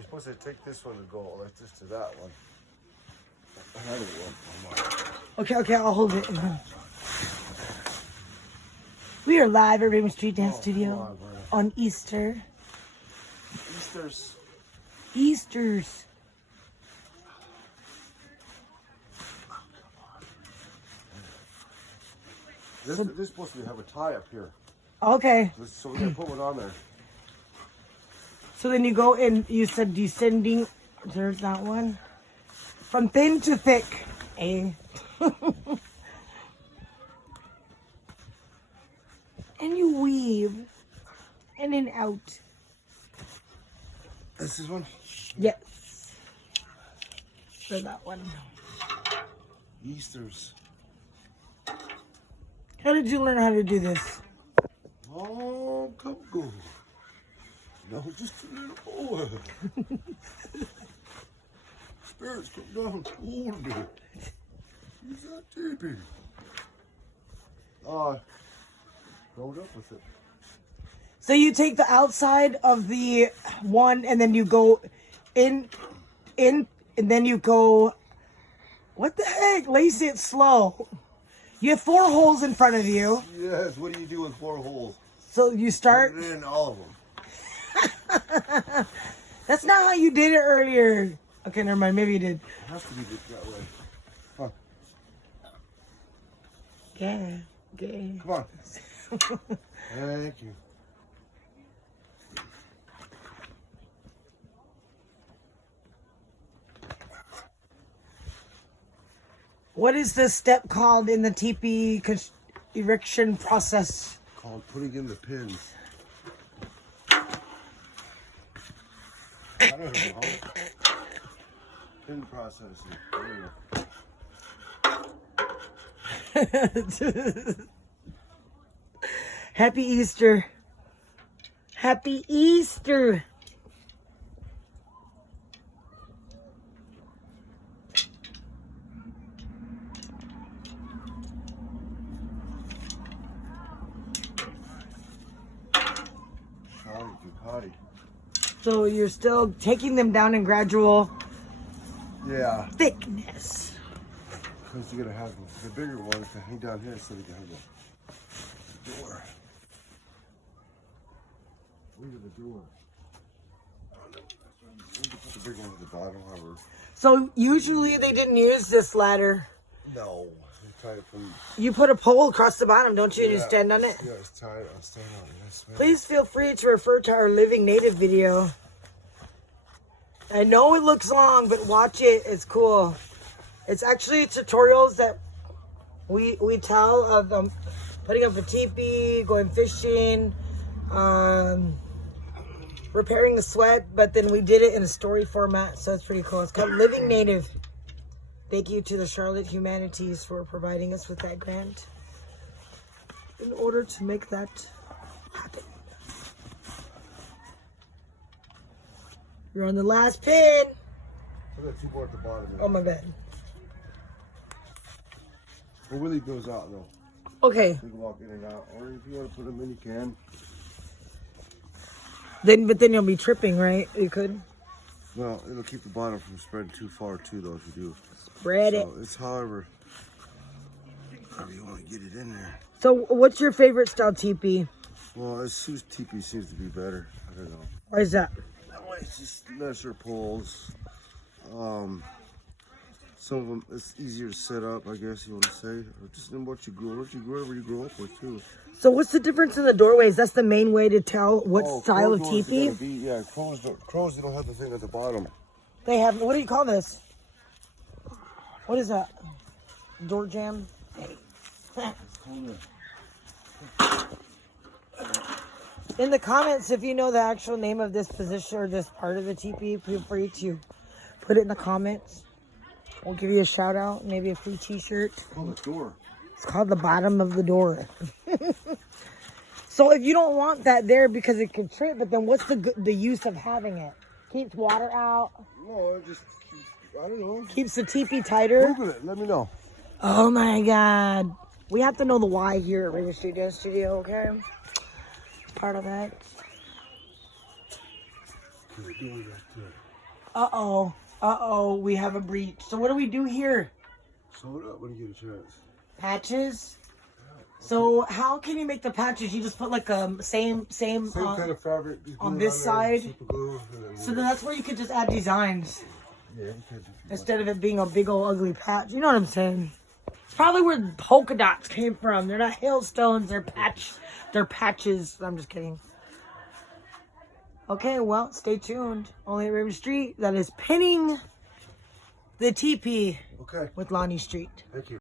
you're supposed to take this one and go like this to that one. Another one. Okay, I'll hold it. We are live at Raven Street Dance Studio on Easter. Easters. This is supposed to have a tie up here. Okay. So we're going to put one on there. So then you go in, you said descending. There's that one. From thin to thick. Eh? And you weave. In and out. This is one? Yes. For that one. Easters. How did you learn how to do this? Oh, come go. No, just a little boy. Spirits come down, hold me. Use that tipi. Rolled up with it. So you take the outside of the one and then you go in, and then you go, what the heck? Lace it slow. You have 4 holes in front of you. Yes, what do you do with 4 holes? So you start. Put it in all of them. That's not how you did it earlier. Okay, never mind. Maybe you did. It has to be that way. Huh. Yeah. Okay. Come on. Thank you. What is this step called in the tipi erection process? Called putting in the pins. I don't know. Pin processing. Happy Easter. Happy Easter. So you're still taking them down in gradual thickness. Because you're going to have the bigger ones to hang down here so they can have the door. Look at the door. Put the big one at the bottom, however. So usually they didn't use this ladder. No. Tie it from... You put a pole across the bottom, don't you? And you stand on it? Yeah, it's tied. I'll stand on it. Yes, please feel free to refer to our Living Native video. I know it looks long, but watch it. It's cool. It's actually tutorials that we tell of putting up a teepee, going fishing, repairing the sweat, but then we did it in a story format, so it's pretty cool. It's called Living Native. Thank you to the Charlotte Humanities for providing us with that grant in order to make that happen. You're on the last pin. I got 2 more at the bottom. Oh, my bad. We'll leave those out, though. Okay. You can walk in and out, or if you want to put them in, you can. But then you'll be tripping, right? You could. Well, it'll keep the bottom from spreading too far, too, though, if you do. Spread it. It's however you want to get it in there. So, what's your favorite style teepee? Well, Sue's teepee seems to be better. I don't know. Why is that? That way it's just lesser poles. Some of them it's easier to set up, I guess you want to say. Or just in what you grow, whatever you grow up with too. So what's the difference in the doorways? That's the main way to tell what style of teepee? Yeah, crows they don't have the thing at the bottom. They have, what do you call this? What is that? Door jam? In the comments, if you know the actual name of this position or this part of the teepee, feel free to put it in the comments. We'll give you a shout out, maybe a free t-shirt. It's called the door. It's called the bottom of the door. So if you don't want that there because it can trip, but then what's the use of having it? Keeps water out. No, it just keeps, I don't know. Keeps the teepee tighter. Google it. Let me know. Oh my God. We have to know the why here at Raven Street Dance Studio, okay? Part of that. Uh-oh, we have a breach. So what do we do here? Sew it up when you get a chance. Patches? So how can you make the patches? You just put like a same Same kind of fabric. on this side. Super glue, and then, So then that's where you could just add designs. Yeah, you can do Instead of it being a big old ugly patch. You know what I'm saying? It's probably where polka dots came from. They're not hailstones, they're patches. I'm just kidding. Okay, well, stay tuned. Only at Raven Street. That is pinning the teepee Okay. with Lonnie Street. Thank you.